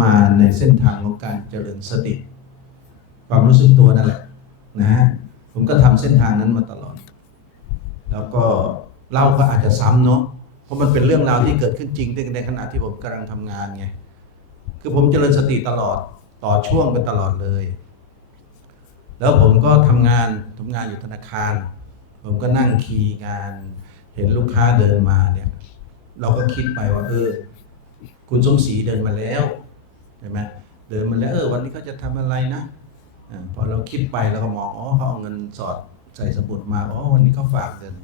มาในเส้นทางของการเจริญสติ ความรู้สึกตัวนั่นแหละนะฮะผมก็ทำเส้นทางนั้นมาตลอด แล้วก็เล่าก็อาจจะซ้ำเนาะเพราะมันเป็นเรื่องราวที่เกิดขึ้นจริงในขณะที่ผมกำลังทำงานไงคือผมเจริญสติตลอดต่อช่วงไปตลอดเลย แล้วผมก็ทำงานทำงานอยู่ธนาคาร ผมก็นั่งคีย์งาน เห็นลูกค้าเดินมาเนี่ย เราก็คิดไปว่าเออคุณสมศรีเดินมาแล้ว ใช่ไหมเดินมาแล้วเออวันนี้เขาจะทำอะไรนะอพอเราคิดไปเราก็มองอ๋อเขาเอาเงินสอดใส่สมุดมาอ๋อวันนี้เขาฝากเงิน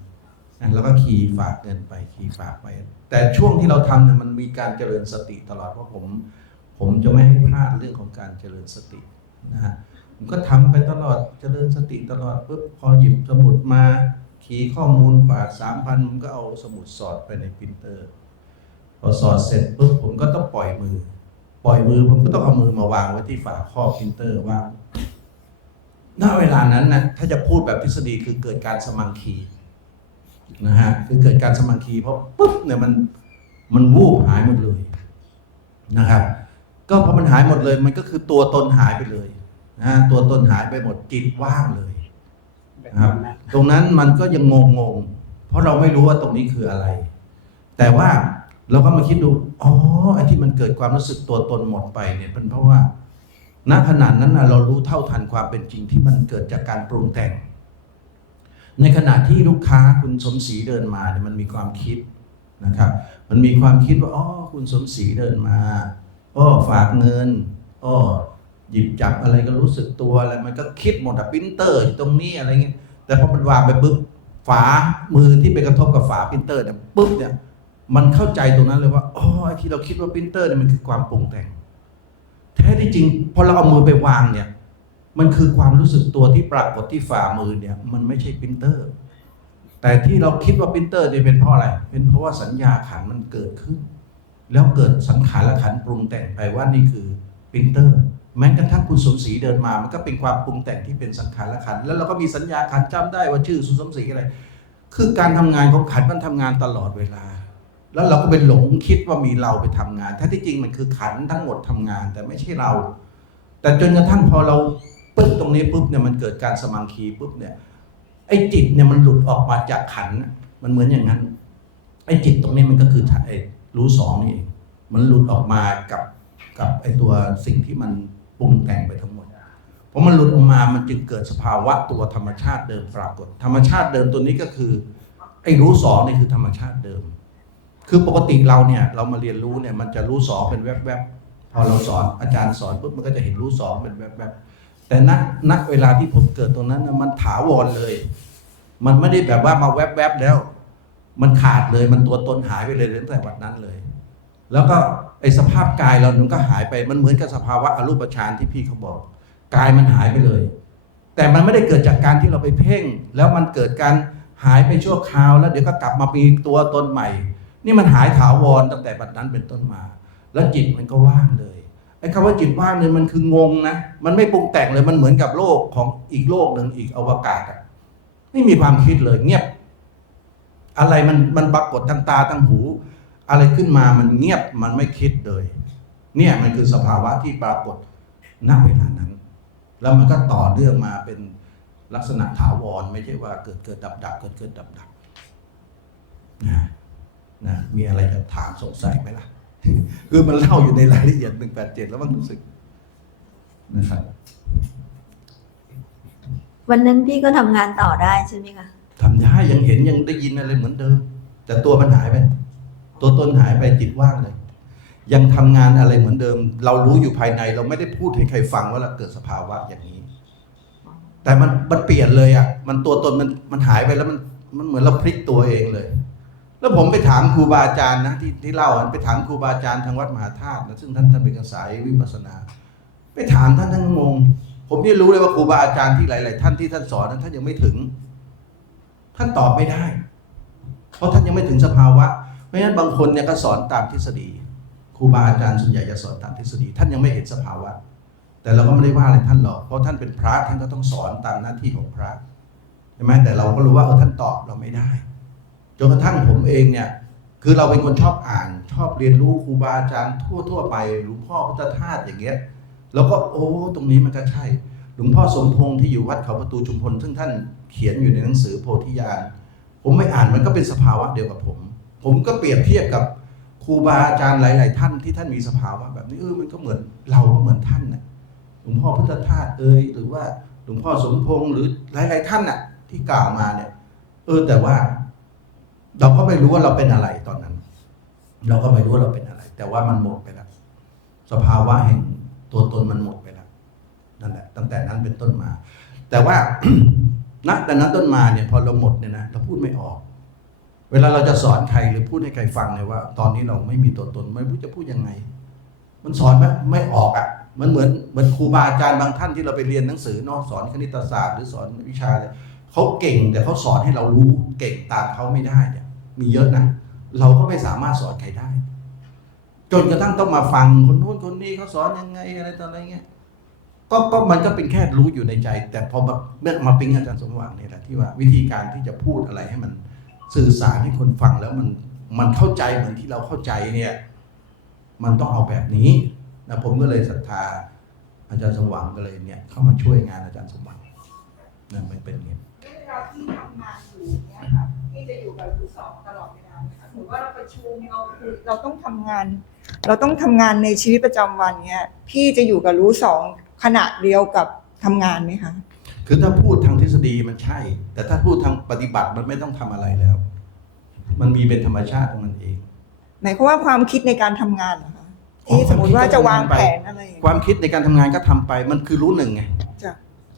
อะแล้วก็คีย์ฝากเงินไปคีย์ฝากไป แต่ช่วงที่เราทำเนี่ยมันมีการเจริญสติตลอดเพราะผม ผมจะไม่ให้พลาดเรื่องของการเจริญสตินะฮะผมก็ทำไปตลอดเจริญสติตลอดปุ๊บพอหยิบสมุดมาคีย์ข้อมูลฝากสามพันผมก็เอาสมุดสอดไปในปรินเตอร์พอสอดเสร็จปุ๊บผมก็ต้องปล่อยมือ ปล่อยมือผมก็ต้องเอามือมาวางไว้ที่ฝาครอบปรินเตอร์ว่าณเวลานั้นนะถ้าจะพูดแบบทฤษฎีคือเกิดการสมังคีนะฮะคือเกิดการสมังคีเพราะปุ๊บเนี่ยมันมันวูบหายหมดเลยนะครับ ก็พอมันหายหมดเลย มันก็คือตัวตนหายไปเลยนะฮะตัวตนหายไปหมดจิตว่างเลยนะครับตรงนั้นมันก็ยังงงงเพราะเราไม่รู้ว่าตรงนี้คืออะไร แต่ว่าเราก็มาคิดดู อ๋อไอ้ที่มันเกิดความรู้สึกตัวตนหมดไปเนี่ยเป็นเพราะว่าณขณะนั้นนะเรารู้เท่าทันความเป็นจริงที่มันเกิดจากการปรุงแต่ง ในขณะที่ลูกค้าคุณสมศรีเดินมาเนี่ยมันมีความคิดนะครับ มันมีความคิดว่าอ๋อคุณสมศรีเดินมาอ้อฝากเงินอ้อหยิบจับอะไรก็รู้สึกตัวอะไรมันก็คิดหมดอะปรินเตอร์ตรงนี้อะไรเงี้ยแต่พอมันวางไปปุ๊บฝามือที่ไปกระทบกับฝาปรินเตอร์เนี่ยปุ๊บเนี่ย มันเข้าใจตรงนั้นเลยว่าอ๋อไอ้ที่เราคิดว่าปรินเตอร์เนี่ยมันคือความปรุงแต่ง แท้ที่จริงพอเราเอามือไปวางเนี่ย มันคือความรู้สึกตัวที่ปรากฏที่ฝ่ามือเนี่ย มันไม่ใช่ปรินเตอร์ แต่ที่เราคิดว่าปรินเตอร์เนี่ยเป็นเพราะอะไร เป็นเพราะว่าสัญญาขันมันเกิดขึ้น แล้วเกิดสังขารขันปรุงแต่งไปว่านี่คือปรินเตอร์แม้กระทั่งคุณสมศรีเดินมา มันก็เป็นความปรุงแต่งที่เป็นสังขารขัน แล้วเราก็มีสัญญาขันจำได้ว่าชื่อสุสมศรีอะไร คือการทำงานของขันมันทำงานตลอดเวลา แล้วเราก็เป็นหลงคิดว่ามีเราไปทำงานแท้ที่จริงมันคือขันทั้งหมดทำงาน แต่ไม่ใช่เรา แต่จนกระทั่งพอเราปึ๊บตรงนี้ปุ๊บเนี่ยมันเกิดการสมังคีปุ๊บเนี่ยไอ้จิตเนี่ยมันหลุดออกมาจากขันมันเหมือนอย่างนั้นไอ้จิตตรงนี้มันก็คือไอ้รู้สองนี่มันหลุดออกมากับกับไอ้ตัวสิ่งที่มันปรุงแต่งไปทั้งหมดพอมันหลุดออกมา มันจึงเกิดสภาวะตัวธรรมชาติเดิมปรากฏ ธรรมชาติเดิมตัวนี้ก็คือ ไอ้รู้สองนี่คือธรรมชาติเดิม คือปกติเราเนี่ยเรามาเรียนรู้เนี่ยมันจะรู้สองเป็นแวบๆพอเราสอนอาจารย์สอนปุ๊บมันก็จะเห็นรู้สองเป็นแวบๆแต่ณณเวลาที่ผมเกิดตรงนั้นน่ะมันถาวรเลย มันไม่ได้แบบว่ามาแวบๆแล้ว มันขาดเลยมันตัวตนหายไปเลยตั้งแต่วันนั้นเลย แล้วก็ไอสภาพกายเรามันก็หายไปมันเหมือนกับสภาวะอรูปฌานที่พี่เขาบอกกายมันหายไปเลย แต่มันไม่ได้เกิดจากการที่เราไปเพ่ง แล้วมันเกิดการหายไปชั่วคราว แล้วเดี๋ยวก็กลับมามีตัวตนใหม่ นี่มันหายถาวรตั้งแต่บัดนั้นเป็นต้นมา แล้วจิตมันก็ว่างเลยไอ้คำว่าจิตว่างเนี่ยมันคืองงนะมันไม่ปรุงแต่งเลยมันเหมือนกับโลกของอีกโลกหนึ่งอีกอวกาศอะไม่มีความคิดเลยเงียบ อะไรมันมันปรากฏทางตาทางหู อะไรขึ้นมามันเงียบมันไม่คิดเลย เนี่ยมันคือสภาวะที่ปรากฏณเวลานั้น แล้วมันก็ต่อเนื่องมาเป็นลักษณะถาวร ไม่ใช่ว่าเกิดเกิดดับดับเกิดเกิดดับดับนะ นะมีอะไรจะถามสงสัยไหมล่ะ คือมันเล่าอยู่ในรายละเอียดหนึ่งแปดเจ็ดแล้วมันรู้สึกนะครับวันนั้นพี่ก็ทำงานต่อได้ใช่ไหมคะทำได้ยังเห็นยังได้ยินอะไรเหมือนเดิม แต่ตัวมันหายไป ตัวตนหายไปจิตว่างเลย ยังทำงานอะไรเหมือนเดิม เรารู้อยู่ภายในเราไม่ได้พูดให้ใครฟังว่าเราเกิดสภาวะอย่างนี้ แต่มันมันเปลี่ยนเลยอะ มันตัวตนมันมันหายไปแล้วมันมันเหมือนเราพลิกตัวเองเลย แล้วผมไปถามครูบาอาจารย์นะที่ที่เล่าไปถามครูบาอาจารย์ทางวัดมหาธาตุนะซึ่งท่านท่านเป็นกระสายวิปัสนา ไปถามท่านท่านงง ผมนี่รู้เลยว่าครูบาอาจารย์ที่หลาย ๆ ท่านที่ท่านสอนนั้นท่านยังไม่ถึง ท่านตอบไม่ได้ เพราะท่านยังไม่ถึงสภาวะเพราะฉะนั้นบางคนเนี่ยก็สอนตามทฤษฎีครูบาอาจารย์ส่วนใหญ่จะสอนตามทฤษฎี ท่านยังไม่เห็นสภาวะ แต่เราก็ไม่ได้ว่าอะไรท่านหรอกเพราะท่านเป็นพระท่านก็ต้องสอนตามหน้าที่ของพระใช่ไหมแต่เราก็รู้ว่าเออท่านตอบเราไม่ได้ นกระทั่งผมเองเนี่ย คือเราเป็นคนชอบอ่าน ชอบเรียนรู้ครูบาอาจารย์ทั่วทั่วไปหลวงพ่อพุทธทาสอย่างเงี้ย แล้วก็โอ้ตรงนี้มันก็ใช่ หลวงพ่อสมพงษ์ที่อยู่วัดเขาประตูชุมพล ซึ่งท่านเขียนอยู่ในหนังสือโพธิญาณผมไม่อ่านมันก็เป็นสภาวะเดียวกับผม ผมก็เปรียบเทียบกับครูบาอาจารย์หลาย ๆ ท่านที่ท่านมีสภาวะแบบนี้เออมันก็เหมือนเราก็เหมือนท่านนะหลวงพ่อพุทธทาสเอ่ยหรือว่าหลวงพ่อสมพงษ์หรือหลาย ๆ ท่านน่ะ ที่กล่าวมาเนี่ย เออแต่ว่า เราก็ไม่รู้ว่าเราเป็นอะไรตอนนั้น เราก็ไม่รู้ว่าเราเป็นอะไร แต่ว่ามันหมดไปแล้วสภาวะแห่งตัวตนมันหมดไปแล้วนั่นแหละ ตั้งแต่นั้นเป็นต้นมา แต่ว่าณแต่นั้นต้นมาเนี่ย พอเราหมดเนี่ยนะเราพูดไม่ออก เวลาเราจะสอนใครหรือพูดให้ใครฟังเนี่ยว่า ตอนนี้เราไม่มีตัวตนไม่รู้จะพูดยังไง มันสอนไหมไม่ออกอะมันเหมือนเหมือนครูบาอาจารย์บางท่านที่เราไปเรียนหนังสือเนาะสอนคณิตศาสตร์หรือสอนวิชาอะไรเขาเก่งแต่เขาสอนให้เรารู้เก่งตามเขาไม่ได้เนี่ย มีเยอะนะเราก็ไม่สามารถสอนใครได้ จนกระทั่งต้องมาฟังคนนู้นคนนี้เขาสอนยังไงอะไรต่ออะไรเงี้ยก็ก็มันก็เป็นแค่รู้อยู่ในใจ แต่พอมาเมื่อมาปิ๊งอาจารย์สมหวังเนี่ยแหละที่ว่าวิธีการที่จะพูดอะไรให้มันสื่อสารให้คนฟังแล้วมันมันเข้าใจเหมือนที่เราเข้าใจเนี่ย มันต้องเอาแบบนี้นะผมก็เลยศรัทธาอาจารย์สมหวังก็เลยเนี่ยเข้ามาช่วยงานอาจารย์สมหวังนั่นมันเป็นอย่างนี้เวลาที่ทำงานอยู่เนี่ยค่ะ ที่จะอยู่กับครูสอนตลอดเวลาไหมคะหรือว่าเราประชุมเราคุยเราต้องทำงาน เราต้องทำงานในชีวิตประจำวันเนี่ยพี่จะอยู่กับรู้สองขณะเดียวกับทำงานไหมคะคือถ้าพูดทางทฤษฎีมันใช่ แต่ถ้าพูดทางปฏิบัติมันไม่ต้องทำอะไรแล้ว มันมีเป็นธรรมชาติของมันเอง หมายความว่าความคิดในการทำงานเหรอคะที่สมมติว่าจะวางแผนอะไรอย่างคเงี้ยวามคิดในการทำงานก็ทำไปมันคือรู้หนึ่งไง จ้ะ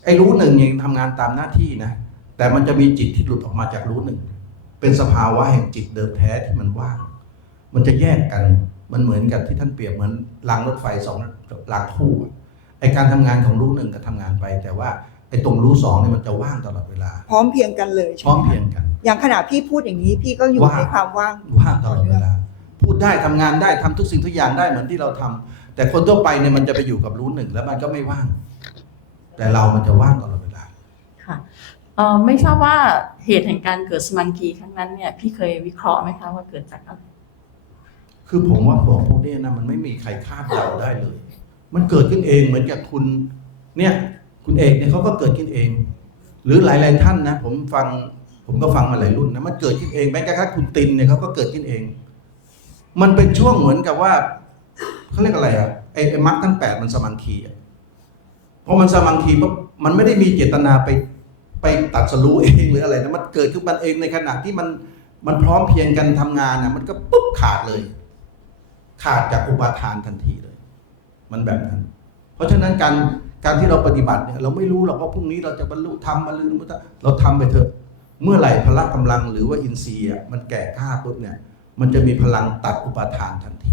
ไอ้รู้หนึ่งยังทำงานตามหน้าที่นะ แต่มันจะมีจิตที่หลุดออกมาจากรู้หนึ่ง เป็นสภาวะแห่งจิตเดิมแท้ที่มันว่าง มันจะแยกกัน มันเหมือนกับที่ท่านเปรียบเหมือนรางรถไฟสองรางคู่อะไอ้การทำงานของรู้หนึ่งก็ทำงานไป แต่ว่าไอ้ตรงรู้สองเนี่ยมันจะว่างตลอดเวลา พร้อมเพรียงกันเลยใช่พร้อมไหมเพรียคะงกัน อย่างขณะพี่พูดอย่างนี้พี่ก็อยู่ว่างในความว่างว่างตลอดเวลา พูดได้ทำงานได้ทำทุกสิ่งทุกอย่างได้เหมือนที่เราทำแต่คนทั่วไปเนี่ยมันจะไปอยู่กับรู้หนึ่งแล้วมันก็ไม่ว่าง แต่เรามันจะว่างตลอดเวลาค่ะ เอ่อไม่ทราบว่าเหตุแห่งการเกิดสมันคีครั้งนั้นเนี่ยพี่เคยวิเคราะห์ไหมคะว่าเกิดจากอะไรคือผมว่าของพวกนี้นะมันไม่มีใครคาดเดาได้เลย มันเกิดขึ้นเองเหมือนกับคุณ เนี่ย คุณเอกเนี่ยเขาก็เกิดขึ้นเอง หรือหลาย ๆ ท่านนะผมฟัง ผมก็ฟังมาหลายรุ่นนะมันเกิดขึ้นเองแม้กระทั่งคุณตินเนี่ยเขาก็เกิดขึ้นเอง มันเป็นช่วงเหมือนกับว่าเขาเรียกอะไรอะไอ้ไอ้มรรคทั้งแปดมันสมังคีอะเพราะมันสมังคีปุ๊บมันไม่ได้มีเจตนาไป ไปตัดสรู้เองหรืออะไรนะมันเกิดขึ้นมันเองในขณะที่มันมันพร้อมเพียงกันทำงานนะมันก็ปุ๊บขาดเลย ขาดจากอุปาทานทันทีเลย มันแบบนั้น เพราะฉะนั้นการการที่เราปฏิบัติเนี่ยเราไม่รู้หรอกว่าพรุ่งนี้เราจะบรรลุธรรมบรรลุพุทธะเราทำไปเถอะ เมื่อไหร่พละกำลังหรือว่าอินทรีย์อะมันแก่กล้าปุ๊บเนี่ย มันจะมีพลังตัดอุปาทานทันที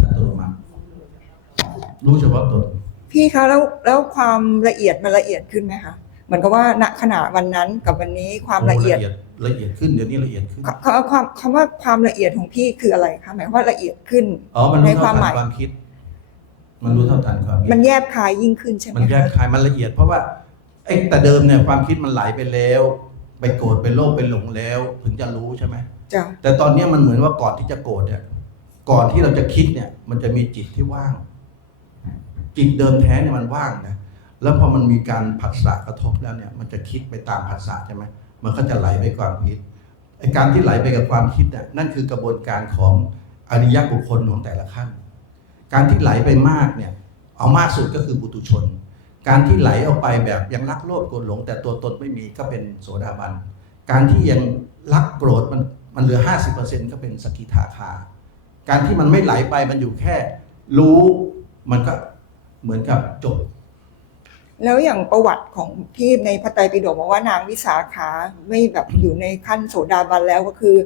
อัตโนมัติรู้เฉพาะตน พี่คะแล้วแล้วความละเอียดมันละเอียดขึ้นไหมคะเหมือนกับว่าณขณะวันนั้นกับวันนี้ความละเอียดละเอียดขึ้นเดี๋ยวนี้ละเอียดขึ้นคำความคำว่าความละเอียดของพี่คืออะไรคะหมายความว่าละเอียดขึ้นอ๋อมันรู้ในคเท่าวามทัหมานยความคิด มันรู้เท่าทันความคิดมันแยบคายยิ่งขึ้นใช่ไหมมันแยกคะคายมันละเอียดเพราะว่าไอ้แต่เดิมเนี่ยความคิดมันไหลไปแล้ว ไปโกรธไปโลภไปหลงแล้ว ถึงจะรู้ใช่ไหมจ้ะแต่ตอนเนี้ยมันเหมือนว่าก่อนที่จะโกรธเนี่ย ก่อนที่เราจะคิดเนี่ย มันจะมีจิตที่ว่าง จิตเดิมแท้เนี่ยมันว่างนะแล้วพอมันมีการผัสสะกระทบแล้วเนี่ย มันจะคิดไปตามผัสสะใช่ไหมมันก็จะไหลไปความคิดไอการที่ไหลไปกับความคิดเนี่ยนั่นคือกระบวนการของอริยบุคคลของแต่ละขั้น การที่ไหลไปมากเนี่ย เอามากสุดก็คือบุตุชน การที่ไหลออกไปแบบยังรักโลภโกรธหลง แต่ตัวตนไม่มีก็เป็นโสดาบัน การที่ยังรักโกรธมันมันเหลือ 50%ก็เป็นสกิทาคา การที่มันไม่ไหลไปมันอยู่แค่ รู้มันก็ เหมือนกับจบ แล้วอย่างประวัติของที่ในพระไตรปิฎกบอกว่านางวิสาขาไม่แบบอยู่ในขั้นโสดาบันแล้วก็คือ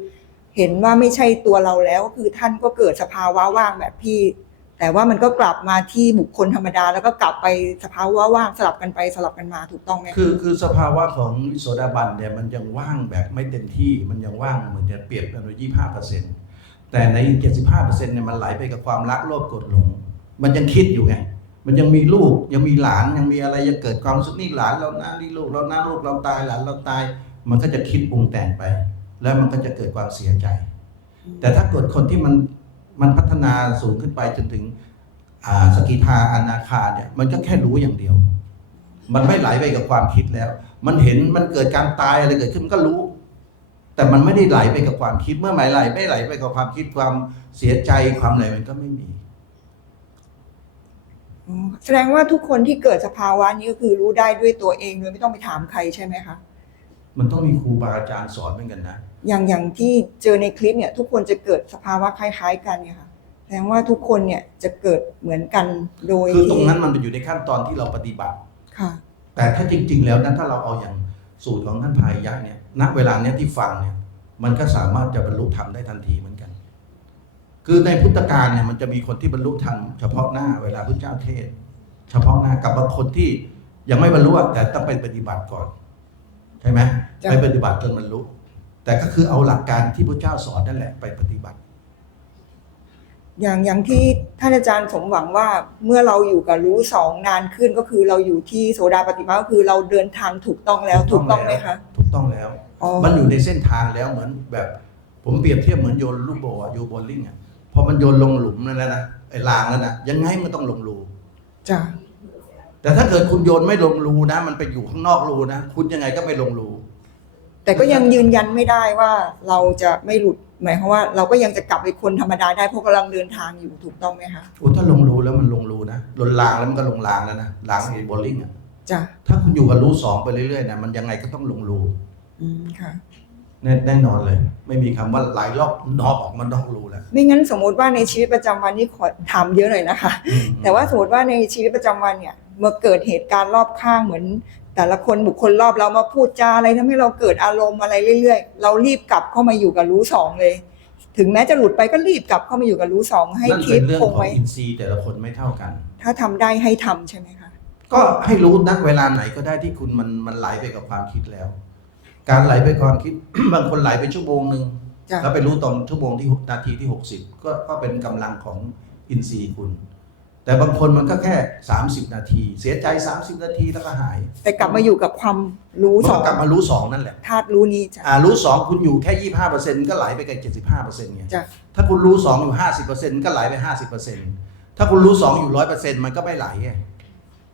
เห็นว่าไม่ใช่ตัวเราแล้วก็คือท่านก็เกิดสภาวะว่างแบบพี่ แต่ว่ามันก็กลับมาที่บุคคลธรรมดา แล้วก็กลับไปสภาวะว่างสลับกันไปสลับกันมาถูกต้องไหมคือคือสภาวะของโสดาบันเนี่ยมันยังว่างแบบไม่เต็มที่มันยังว่างเหมือนจะเปรียบกันว่ายี่ห้าเปอร์เซ็นต์แต่ในเจ็ดสิบห้าเปอร์เซ็นต์เนี่ยมันไหลไปกับความรักโลภโกรธหลง มันยังคิดอยู่ไง มันยังมีลูกยังมีหลานยังมีอะไรยังเกิดความรู้สึกนี่หลานเรานะนี่ลูกเรานะลูกเราตายหลานเราตาย มันก็จะคิดปรุงแต่งไป แล้วมันก็จะเกิดความเสียใจ แต่ถ้าเกิดคนที่มันมันพัฒนาสูงขึ้นไปจนถึงสกิทาอนาคาเนี่ยมันก็แค่รู้อย่างเดียว มันไม่ไหลไปกับความคิดแล้ว มันเห็นมันเกิดการตายอะไรเกิดขึ้นมันก็รู้ แต่มันไม่ได้ไหลไปกับความคิดเมื่อไหร่ไหลไม่ไหลไปกับความคิดความเสียใจความอะไรมันก็ไม่มี แสดงว่าทุกคนที่เกิดสภาวะนี้ก็คือรู้ได้ด้วยตัวเองโดยไม่ต้องไปถามใครใช่ไหมคะ มันต้องมีครูบาอาจารย์สอนเหมือนกันนะ อย่างอย่างที่เจอในคลิปเนี่ย ทุกคนจะเกิดสภาวะคล้าย ๆ กันเนี่ยค่ะ แสดงว่าทุกคนเนี่ยจะเกิดเหมือนกันโดยคือตรงนั้นมันอยู่ในขั้นตอนที่เราปฏิบัติ ค่ะ แต่ถ้าจริง ๆ แล้วนะถ้าเราเอาอย่างสูตรของท่านพายยะเนี่ย ณ เวลาเนี้ยที่ฟังเนี่ย มันก็สามารถจะบรรลุธรรมได้ทันทีเหมือนกัน คือในพุทธกาลเนี่ยมันจะมีคนที่บรรลุธรรมเฉพาะหน้าเวลาพระเจ้าเทศน์เฉพาะหน้ากับบางคนที่ยังไม่บรรลุอะแต่ต้องไปปฏิบัติก่อน ใช่ไหมจ้ะไปปฏิบัติจนบรรลุ แต่ก็คือเอาหลักการที่พระเจ้าสอนนั่นแหละไปปฏิบัติ อย่างอย่างที่ท่านอาจารย์สมหวังว่าเมื่อเราอยู่กับรู้สองนานขึ้นก็คือเราอยู่ที่โสดาปฏิมาก็คือเราเดินทางถูกต้องแล้วถูกต้องไหมคะถูกต้องแล้วอ๋อมันอยู่ในเส้นทางแล้วเหมือนแบบ ผมเปรียบเทียบเหมือนโยนลูกโบว์อะโยนโบว์ลิ่งอะ พอมันโยนลงหลุมนั่นแล้วนะไอ้รางนั่นนะยังไงมันต้องลงรูจ้ะแต่ถ้าเกิดคุณโยนไม่ลงรูนะ มันไปอยู่ข้างนอกรูนะคุณยังไงก็ไม่ลงรูแต่ก็ยังยืนยันไม่ได้ว่าเราจะไม่หลุดหมายความว่า เราก็ยังจะกลับไปคนธรรมดาได้เพราะกำลังเดินทางอยู่ถูกต้องไหมคะโอ้ถ้าลงรูแล้วมันลงรูนะลนรางแล้วมันก็ลงรางแล้วนะรางไอ้โบว์ลิ่งอะจ้ะถ้าคุณอยู่กับรูสองไปเรื่อยๆนะมันยังไงก็ต้องลงรูอืมค่ะ แน่แน่นอนเลย ไม่มีคำว่าหลายรอบนอกออกมานอกรูแล้ว ไม่งั้นสมมติว่าในชีวิตประจำวันนี้ขอถามเยอะหน่อยนะคะ อืม แต่ว่าสมมติว่าในชีวิตประจำวันเนี่ยเมื่อเกิดเหตุการณ์รอบข้างเหมือน แต่ละคนบุคคลรอบเรามาพูดจาอะไรทำให้เราเกิดอารมณ์อะไรเรื่อยๆ เรารีบกลับเข้ามาอยู่กับรู้สองเลย ถึงแม้จะหลุดไปก็รีบกลับเข้ามาอยู่กับรู้สองให้นั่นคิเป็ดนเรื่องคขงองไว้ อินทรีย์แต่ละคนไม่เท่ากัน ถ้าทำได้ให้ทำใช่ไหมคะ ก็ให้รู้นักเวลาไหนก็ได้ที่คุณมันมันไหลไปกับความคิดแล้ว การไหลไปความคิด บางคนไหลไปชั่วโมงหนึ่งจ้ะ แล้วไปรู้ตอนชั่วโมงที่หกนาทีที่หกสิบก็ก็เป็นกำลังของอินทรีย์คุณ แต่บางคนมันก็แค่ 30 นาที เสียใจ 30 นาทีแล้วก็หายแต่กลับมาอยู่กับความรู้มันสก็องกลับมารู้สองนั่นแหละ ธาตุรู้นี้จ้ะ อ่ารู้สองคุณอยู่แค่ยี่ห้าเปอร์เซ็นต์ก็ไหลไปกับเจ็ดสิบห้าเปอร์เซ็นต์ไง จ้ะ ถ้าคุณรู้สองอยู่ห้าสิบเปอร์เซ็นต์ก็ไหลไปห้าสิบเปอร์เซ็นต์ถ้าคุณรู้สองอยู่ร้อยเปอร์เซ็นต์มันก็ไม่ไหลไง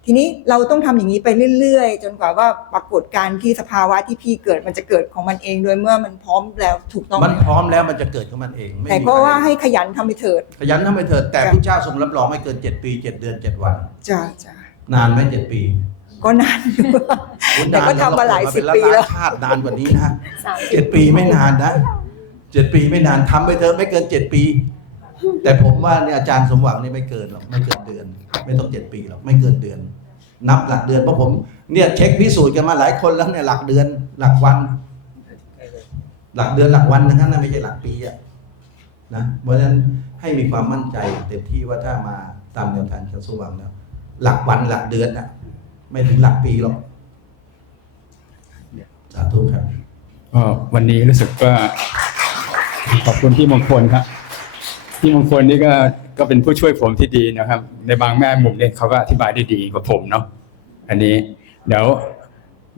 ทีนี้เราต้องทำอย่างนี้ไปเรื่อยๆ จนกว่าว่าปรากฏการณ์ที่สภาวะที่พี่เกิดมันจะเกิดของมันเองโดยเมื่อมันพร้อมแล้วถูกต้องไหมันมพร้อมแล้วมันจะเกิดของมันเองไม่แต่มีก็ใครว่าให้ขยันทำไปเถิด ขยันทำไปเถิดแต่จ้ะพระเจ้าทรงรับรองไม่เกินเจ็ดปีเจ็ดเดือนเจ็ดวันจ้ะจ้ะนานไหมเจ็ดปี ก็นานอยู่โอ้แต่ก็นนทำมาหลายเรสิบเรปีแล้วชาตินานกว่านี้นะเจ็ดปีไม่นานนะเจ็ดปีไม่นานทำไปเถอะไม่เกินเจ็ดปี แต่ผมว่าเนี่ยอาจารย์สมหวังนี่ไม่เกินหรอกไม่เกินเดือน ไม่ต้องเจ็ดปีหรอกไม่เกินเดือน นับหลักเดือนเพราะผมเนี่ยเช็คพิสูจน์กันมาหลายคนแล้วเนี่ยหลักเดือนหลักวัน หลักเดือนหลักวันทั้งนั้นนะไม่ใช่หลักปีอะนะเพราะฉะนั้นให้มีความมั่นใจเต็มที่ว่าถ้ามาตามแนวทางอาจารย์สมหวังแล้วหลักวันหลักเดือนนะไม่ถึงหลักปีหรอกสาธุครับก็วันนี้รู้สึกว่าขอบคุณพี่มงคลครับ พี่มงคลนี่ก็ก็เป็นผู้ช่วยผมที่ดีนะครับ ในบางแม่มุมเนี่ยเขาก็อธิบายได้ดีกว่าผมเนาะอันนี้เดี๋ยว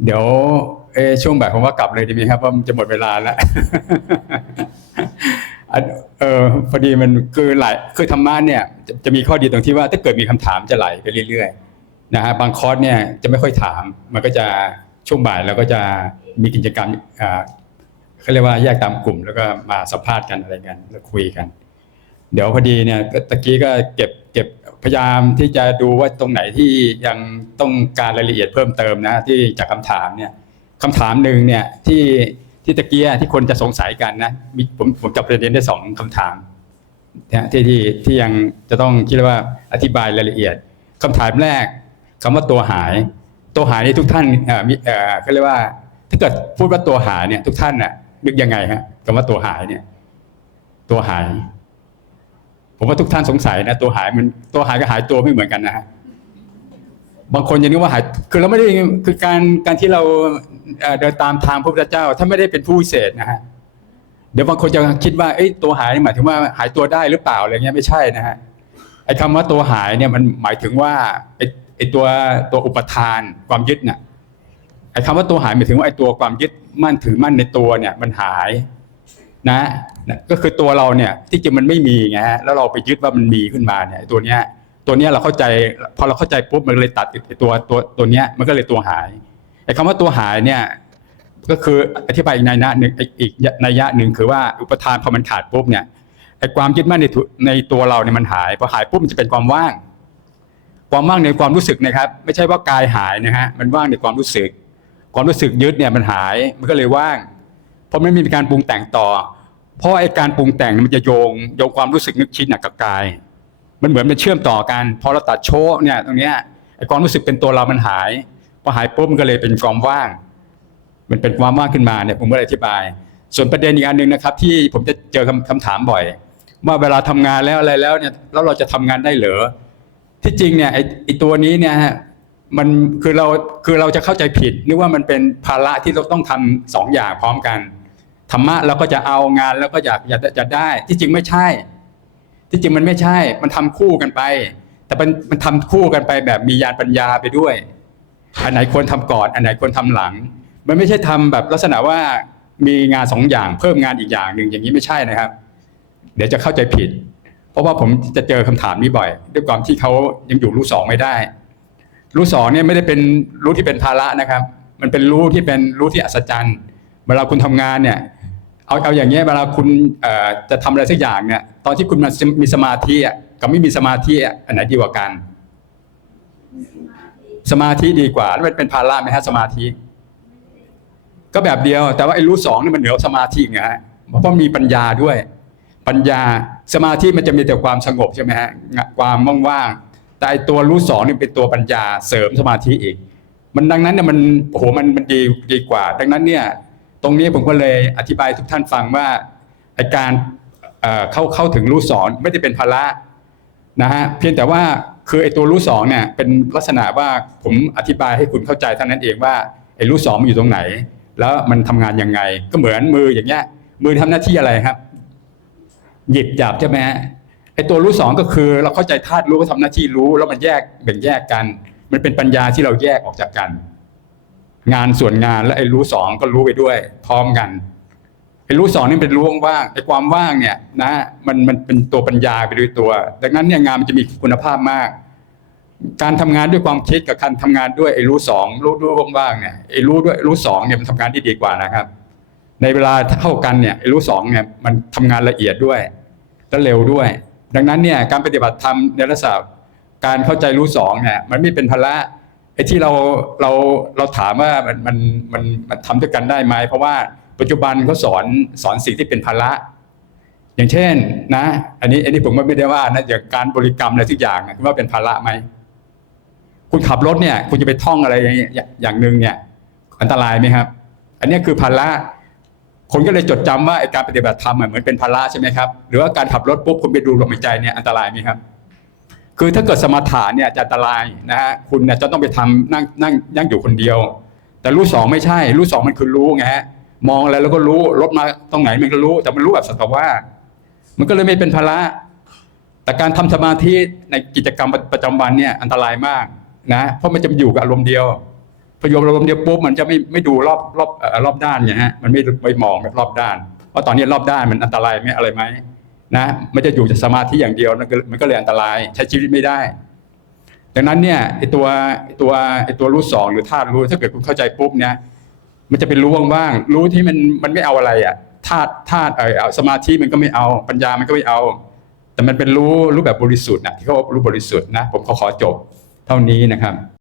เดี๋ยวเอช่วงบ่ายผมว่ากลับเลยดีไหมครับเพราะมันจะหมดเวลาแล้วเออพอดีมันคือหลายคือธรรมะเนี่ยจะจะมีข้อดีตรงที่ว่าถ้าเกิดมีคำถามจะไหลไปเรื่อยๆนะฮะบางคอร์สเนี่ยจะไม่ค่อยถาม มันก็จะช่วงบ่ายเราก็จะมีกิจกรรมอ่าเขาเรียกว่าแยกตามกลุ่ม แล้วก็มาสัมภาษณ์กันอะไรกันแล้วคุยกัน เดี๋ยวพอดีเนี่ยตะกี้ก็เก็บเก็บพยายามที่จะดูว่าตรงไหนที่ยังต้องการรายละเอียดเพิ่มเติมนะที่จากคำถามเนี่ยคำถามหนึ่งเนี่ยที่ที่ตะกี้ที่คนจะสงสัยกันนะมีผมผมจับประเด็นได้สองคำถามนะที่ที่ที่ยังจะต้องคิดว่าอธิบายรายละเอียดคำถามแรกคำว่าตัวหาย ตัวหายนี่ทุกท่านเอ่อมีเอ่อเขาเรียกว่า ถ้าเกิดพูดว่าตัวหายเนี่ยทุกท่านน่ะนึกยังไงฮะคำว่าตัวหายเนี่ย ตัวหาย ผมว่าทุกท่านสงสัยนะตัวหายมันตัวหายกับหายตัวไม่เหมือนกันนะฮะบางคนยังนึกว่าหายคือเราไม่ได้คือการการที่เราเดินตามทางพระพุทธเจ้าถ้าไม่ได้เป็นผู้พิเศษนะฮะเดี๋ยวบางคนจะคิดว่าเอ้ตัวหายหมายถึงว่าหายตัวได้หรือเปล่าอะไรเงี้ยไม่ใช่นะฮะไอ้คำว่าตัวหายเนี่ยมันหมายถึงว่าไอ้ไอ้ตัวตัวอุปทานความยึดน่ะไอ้คำว่าตัวหายหมายถึงว่าไอ้ตัวความยึดมั่นถือมั่นในตัวเนี่ยมันหาย นะก็คือตัวเราเนี่ยที่จริงมันไม่มีไงฮะแล้วเราไปยึดว่ามันมีขึ้นมาเนี่ยตัวเนี้ยตัวเนี้ยเราเข้าใจพอเราเข้าใจปุ๊บมันเลยตัดตัวตัวตัวเนี้ยมันก็เลยตัวหายไอ้คำว่าตัวหายเนี่ยก็คืออธิบายอีกในยะหนึ่งอีกอีกในยยะหนึ่งคือว่าอุปทานพอมันขาดปุ๊บเนี่ยไอ้ความยึดมั่นในในตัวเราเนี่ยมันหายพอหายปุ๊บมันจะเป็นความว่าง ความว่างในความรู้สึกนะครับ ไม่ใช่ว่ากายหายนะฮะมันว่างในความรู้สึก ความรู้สึกยึดเนี่ยมันหายมันก็เลยว่าง ราะไม่มีการปรุงแต่งต่อ เพราะไอ้การปรุงแต่งมันจะโยงโยงความรู้สึกนึกคิดหนักกับกาย มันเหมือนมันเชื่อมต่อกันพอเราตัดโชว์เนี่ยตรงเนี้ยไอ้ความรู้สึกเป็นตัวเรามันหายพอหายปุ๊บมันก็เลยเป็นความว่าง มันเป็นความว่างขึ้นมาเนี่ยผมก็เลยอธิบาย ส่วนประเด็นอีกอันหนึ่งนะครับ ที่ผมจะเจอคำคำถามบ่อยว่าเวลาทำงานแล้วอะไรแล้วเนี่ยแล้วเราจะทำงานได้เหรอที่จริงเนี่ยไอ้ไอ้ตัวนี้เนี่ยฮะมันคือเราคือเราจะเข้าใจผิดนึกว่ามันเป็นภาระที่เราต้องทำสองอย่างพร้อมกัน ธรรมะเราก็จะเอางานแล้วก็อยากอยากจะได้ ที่จริงไม่ใช่ ที่จริงมันไม่ใช่ มันทำคู่กันไป แต่มันมันทำคู่กันไปแบบมียานปัญญาไปด้วย อันไหนควรทำก่อน อันไหนควรทำหลัง มันไม่ใช่ทำแบบลักษณะว่ามีงานสองอย่างเพิ่มงานอีกอย่างหนึ่งอย่างนี้ไม่ใช่นะครับ เดี๋ยวจะเข้าใจผิด เพราะว่าผมจะเจอคำถามนี้บ่อย ด้วยความที่เขายังอยู่รู้สองไม่ได้ รู้สองเนี่ยไม่ได้เป็นรู้ที่เป็นภาระนะครับ มันเป็นรู้ที่เป็นรู้ที่อัศจรรย์ เวลาคุณทำงานเนี่ย เอาเอาอย่างเงี้ยเวลาคุณจะทำอะไรสักอย่างเนี่ย ตอนที่คุณมันมีสมาธิกับไม่มีสมาธิอันไหนดีกว่ากัน สมาธิดีกว่าแล้วมันเป็นภาระไหมฮะสมาธิ ก็แบบเดียว แต่ว่าไอ้รู้สองนี่มันเหนือสมาธิไงฮะเพราะมีปัญญาด้วย ปัญญาสมาธิมันจะมีแต่ความสงบใช่ไหมฮะความว่างๆแต่ไอ้ตัวรู้สองนี่เป็นตัวปัญญาเสริมสมาธิอีกมันดังนั้นเนี่ยมันโอ้โหมันมันดีดีกว่า ดังนั้นเนี่ย ตรงนี้ผมก็เลยอธิบายทุกท่านฟังว่าการเข้าเข้าถึงรู้สอนไม่ได้เป็นภาระนะฮะเพียงแต่ว่าคือไอ้ตัวรู้สอนเนี่ยเป็นลักษณะว่าผมอธิบายให้คุณเข้าใจเท่านั้นเองว่าไอ้รู้สอนมันอยู่ตรงไหน แล้วมันทำงานยังไง ก็เหมือนมืออย่างเงี้ยมือทำหน้าที่อะไรครับ หยิบหยาบใช่ไหมฮะไอ้ตัวรู้สองก็คือเราเข้าใจธาตุรู้ก็ทำหน้าที่รู้ แล้วมันแยกแบ่งแยกกัน มันเป็นปัญญาที่เราแยกออกจากกัน งานส่วนงานและไอ้รู้สองก็รู้ไปด้วย พร้อมกันไอ้รู้สองนี่เป็นรู้ว่างไอ้ความว่างเนี่ยนะมันมันเป็นตัวปัญญาไปด้วยตัว ดังนั้นเนี่ยงานมันจะมีคุณภาพมาก การทำงานด้วยความคิดกับการทำงานด้วยไอ้รู้สองรู้ด้วยว่างๆเนี่ยไอ้รู้ด้วยรู้สองเนี่ยมันทำงานที่ดีกว่านะครับ ในเวลาเท่ากันเนี่ยไอ้รู้สองเนี่ยมันทำงานละเอียดด้วยและเร็วด้วย ดังนั้นเนี่ยการปฏิบัติธรรมในลักษณะการเข้าใจรู้สองเนี่ยมันไม่เป็นภาระ ไอ้ที่เราเราเราถามว่ามันมันมันมันทำด้วยกันได้ไหมเพราะว่าปัจจุบันเขาสอนสอนสิ่งที่เป็นภาระ อย่างเช่นนะ อันนี้อันนี้ผมไม่ได้ว่านะอย่างการบริกรรมอะไรทุกอย่างคุณว่าเป็นภาระไหมคุณขับรถเนี่ย คุณจะไปท่องอะไรอย่างอย่างหนึ่งเนี่ย อันตรายไหมครับ อันนี้คือภาระคนก็เลยจดจำว่าไอ้การปฏิบัติธรรมเหมือนเป็นภาระใช่ไหมครับหรือว่าการขับรถปุ๊บคุณไปดูลมหายใจเนี่ยอันตรายไหมครับ คือถ้าเกิดสมถะเนี่ยจะอันตรายนะฮะคุณเนี่ยจะต้องไปทำนั่งนั่งนั่งอยู่คนเดียว แต่รู้สองไม่ใช่รู้สองมันคือรู้ไงฮะมองอะไรแล้วก็รู้รถมาตรงไหนมันก็รู้ แต่มันรู้แบบสักแต่ว่ามันก็เลยไม่เป็นภาระแต่การทำสมาธิในกิจกรรมประจำวันเนี่ยอันตรายมากนะเพราะมันจะอยู่กับอารมณ์เดียวพอโยมอารมณ์เดียวปุ๊บมันจะไม่ไม่ดูรอบรอบรอบด้านเนี่ยฮะมันไม่ไม่มองแบบรอบด้าน เพราะตอนนี้รอบด้านมันอันตรายไหมอะไรไหม นะมันจะอยู่แต่สมาธิอย่างเดียวมันก็มันก็เลยอันตราย ใช้ชีวิตไม่ได้ ดังนั้นเนี่ยไอตัวไอตัวไอตัวรู้สองหรือธาตุรู้ถ้าเกิดคุณเข้าใจปุ๊บเนี่ยมันจะเป็นรู้ว่างๆรู้ที่มันมันไม่เอาอะไรอะธาตุธาตุเออสมาธิมันก็ไม่เอา ปัญญามันก็ไม่เอา แต่มันเป็นรู้รู้แบบบริสุทธิ์นะที่เขาว่ารู้บริสุทธิ์นะผมขอขอจบเท่านี้นะครับ